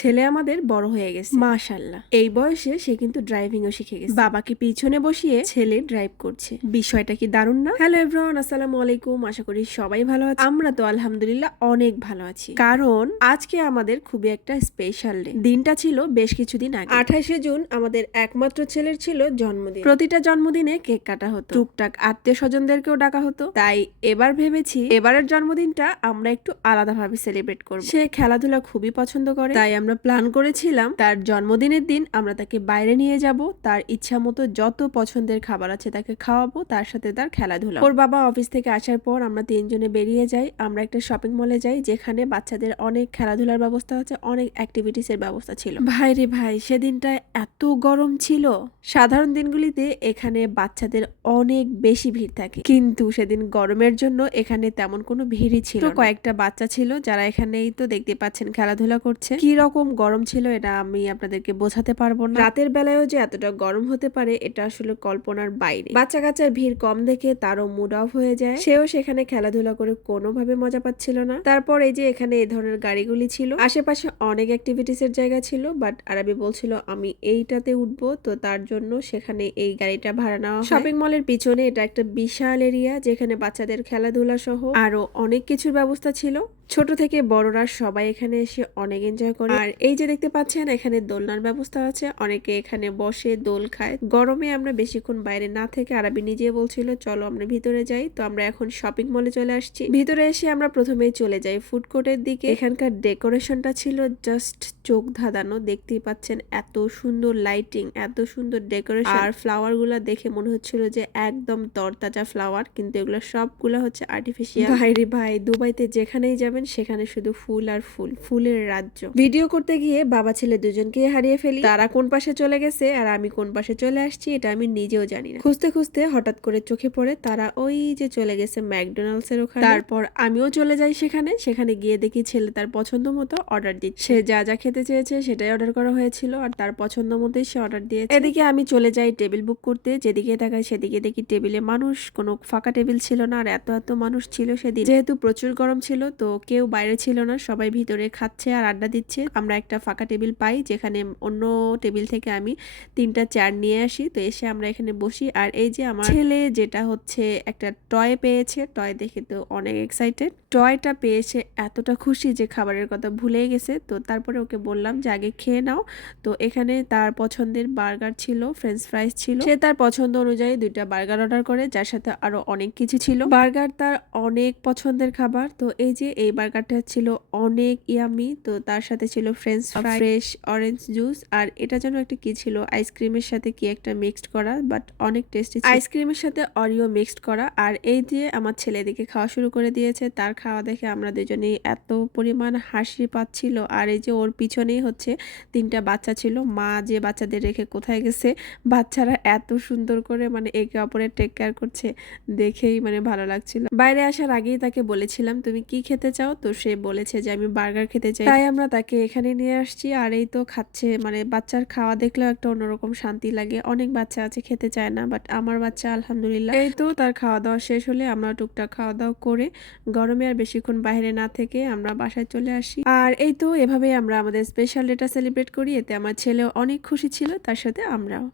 ছেলে আমাদের বড় হয়ে গেছে। মাশাল্লাহ এই বয়সে সে কিন্তু ড্রাইভিংও শিখে গেছে। বাবাকে পিছনে বসিয়ে ছেলে ড্রাইভ করছে। বিষয়টা কি দারুণ না? হ্যালো এভরিওয়ান আসসালামু আলাইকুম। আশা করি সবাই ভালো আছে আমরা তো আলহামদুলিল্লাহ অনেক ভালো আছি। কারণ আজকে আমাদের খুবই একটা স্পেশাল ডে দিনটা ছিল বেশ কিছুদিন আগে। আঠাশে জুন আমাদের একমাত্র ছেলের ছিল জন্মদিন। প্রতিটা জন্মদিনে কেক কাটা হতো। টুকটাক আত্মীয় স্বজনদেরকেও ডাকা হতো। তাই এবার ভেবেছি এবারের জন্মদিনটা আমরা একটু আলাদাভাবে সেলিব্রেট করব। সে খেলাধুলা খুবই পছন্দ করে। তাই আমরা প্ল্যান করেছিলাম তার জন্মদিনের দিন আমরা তাকে বাইরে নিয়ে যাব তার ইচ্ছা মতো যত পছন্দের খাবার আছে তাকে খাওয়াবো তার সাথে তার খেলাধুলা। ওর বাবা অফিস থেকে আসার পর আমরা তিনজনে বেরিয়ে যাই আমরা একটা শপিং মলে যাই যেখানে বাচ্চাদের অনেক খেলাধুলার ব্যবস্থা আছে অনেক অ্যাক্টিভিটিস এর ব্যবস্থা ছিল। ভাই রে ভাই সেদিনটা এত গরম ছিল। সাধারণ দিনগুলিতে এখানে বাচ্চাদের অনেক বেশি ভিড় থাকে। কিন্তু সেদিন গরমের জন্য এখানে তেমন কোনো ভিড়ই ছিল। কয়েকটা বাচ্চা ছিল যারা এখানেই তো দেখতে পাচ্ছেন খেলাধুলা করছে। কি রকম গরম ছিল এটা আমি আপনাদেরকে বোঝাতে পারব না। রাতের বেলায়ও যে এতটা গরম হতে পারে, এটা আসলে কল্পনার বাইরে। বাচ্চা কাচ্চার ভিড় কম দেখে তারও মুড অফ হয়ে যায়। সেও সেখানে খেলাধুলা করে কোনোভাবে মজা পাচ্ছিল না। তারপর এই যে এখানে এই ধরনের গাড়িগুলি ছিল, আশেপাশে অনেক অ্যাক্টিভিটিস এর জায়গা ছিল বাট আরবি বলছিল, আমি এইটাতে উঠবো, তো তার জন্য সেখানে এই গাড়িটা ভাড়া নেওয়া শপিং মলের পিছনে এটা একটা বিশাল এরিয়া যেখানে বাচ্চাদের খেলাধুলা সহ আরও অনেক কিছুর ব্যবস্থা ছিল। ছোট থেকে বড়রা সবাই এখানে এসে অনেক এনজয় করে। আর এই যে দেখতে পাচ্ছেন, এখানে দোলনার ব্যবস্থা আছে। অনেকে এখানে বসে দোল খায়। গরমে আমরা বেশিক্ষণ বাইরে না থেকে আরবি নিজে বলছিল, চলো আমরা ভিতরে যাই। তো আমরা এখন শপিং মলে চলে আসছি। ভিতরে এসে আমরা প্রথমেই চলে যাই ফুড কোর্টের দিকে। এখানকার ডেকোরেশনটা ছিল জাস্ট চোখ ধাঁধানো। দেখতেই পাচ্ছেন এত সুন্দর লাইটিং এত সুন্দর ডেকোরেশন আর ফ্লাওয়ারগুলা দেখে মনে হচ্ছিল যে একদম তরতাজা ফ্লাওয়ার কিন্তু এগুলো সবগুলো হচ্ছে আর্টিফিশিয়াল ভাই রে ভাই, দুবাইতে যেখানেই যাবেন সেখানে শুধু ফুল আর ফুল, ফুলের রাজ্য। ভিডিও করতে গিয়ে বাবা ছেলে দুজনকে হারিয়ে ফেলি। তারা কোন পাশে চলে গেছে আর আমি কোন পাশে চলে আসছি, এটা আমি নিজেও জানি না। খুঁজতে খুঁজতে হঠাৎ করে চোখে পড়ে তারা ওই যে চলে গেছে ম্যাকডোনাল্ডস এর ওখানে। তারপর আমিও চলে যাই সেখানে। সেখানে গিয়ে দেখি ছেলে তার পছন্দ মতো অর্ডার দিচ্ছে। সে যা যা খেতে চেয়েছে সেটাই অর্ডার করা হয়েছিল আর তার পছন্দ মতোই সে অর্ডার দিয়েছে। এদিকে আমি চলে যাই টেবিল বুক করতে। যেদিকে তাকাই সেদিকে দেখি টেবিলে মানুষ, কোনো ফাঁকা টেবিল ছিল না আর এত এত মানুষ ছিল সেদিন। যেহেতু প্রচুর গরম ছিল, তো কেউ বাইরে ছিল না, সবাই ভিতরে খাচ্ছে আর আড্ডা দিচ্ছে। আমরা একটা ফাঁকা টেবিল পাই, যেখানে অন্য টেবিল থেকে আমি তিনটা চেয়ার নিয়ে আসি। তো এসে আমরা এখানে বসি। আর এই যে আমার ছেলে যেটা হচ্ছে একটা টয় পেয়েছে, টয় দেখে তো অনেক এক্সাইটেড টয়টা পেয়েছে এতটা খুশি যে খাবারের কথা ভুলেই গেছে। তো তারপরে ওকে বললাম যে, আগে খেয়ে নাও। তো এখানে তার পছন্দের বার্গার ছিল ফ্রেঞ্চ ফ্রাইস ছিল। সে তার পছন্দ অনুযায়ী দুইটা বার্গার অর্ডার করে, যার সাথে আরও অনেক কিছু ছিল। বার্গার তার অনেক পছন্দের খাবার। তো এই যে এই বার্গারটা ছিল অনেক ইয়ামি তো তার সাথে ছিল French fry fresh orange juice আর এটা যেন একটা কি ছিল আইসক্রিমের সাথে কি একটা মিক্সড করা বাট অনেক টেস্টি আইসক্রিমের সাথে অরিও মিক্সড করা আর এই যে আমার ছেলে দিকে খাওয়া শুরু করে দিয়েছে তার খাওয়া দেখে আমরা দুজনেই এত পরিমাণ হাসি পাচ্ছিল আর এই যে ওর পিছনেই হচ্ছে তিনটা বাচ্চা ছিল মা যে বাচ্চাদের রেখে কোথায় গেছে বাচ্চারা এত সুন্দর করে মানে একে অপরের টেক কেয়ার করছে দেখেই মানে ভালো লাগছিল। বাইরে আসার আগেই তাকে বলেছিলাম তুমি কি খেতে চাও তো সে বলেছে যে আমি বার্গার খেতে চাই। তাই আমরা তাকে এখানে নিয়ে আসছি। আর এই তো খাচ্ছে মানে বাচ্চার খাওয়া দেখলেও একটা অন্যরকম শান্তি লাগে। অনেক বাচ্চা আছে খেতে চায় না বাট আমার বাচ্চা আলহামদুলিল্লাহ। এই তো তার খাওয়া দাওয়া শেষ হলে আমরা টুকটাক খাওয়া দাওয়া করে গরমে আর বেশিক্ষণ বাইরে না থেকে আমরা বাসায় চলে আসি। আর এই তো এভাবেই আমরা আমাদের স্পেশাল ডেটা সেলিব্রেট করি। এতে আমার ছেলেও অনেক খুশি ছিল তার সাথে আমরাও।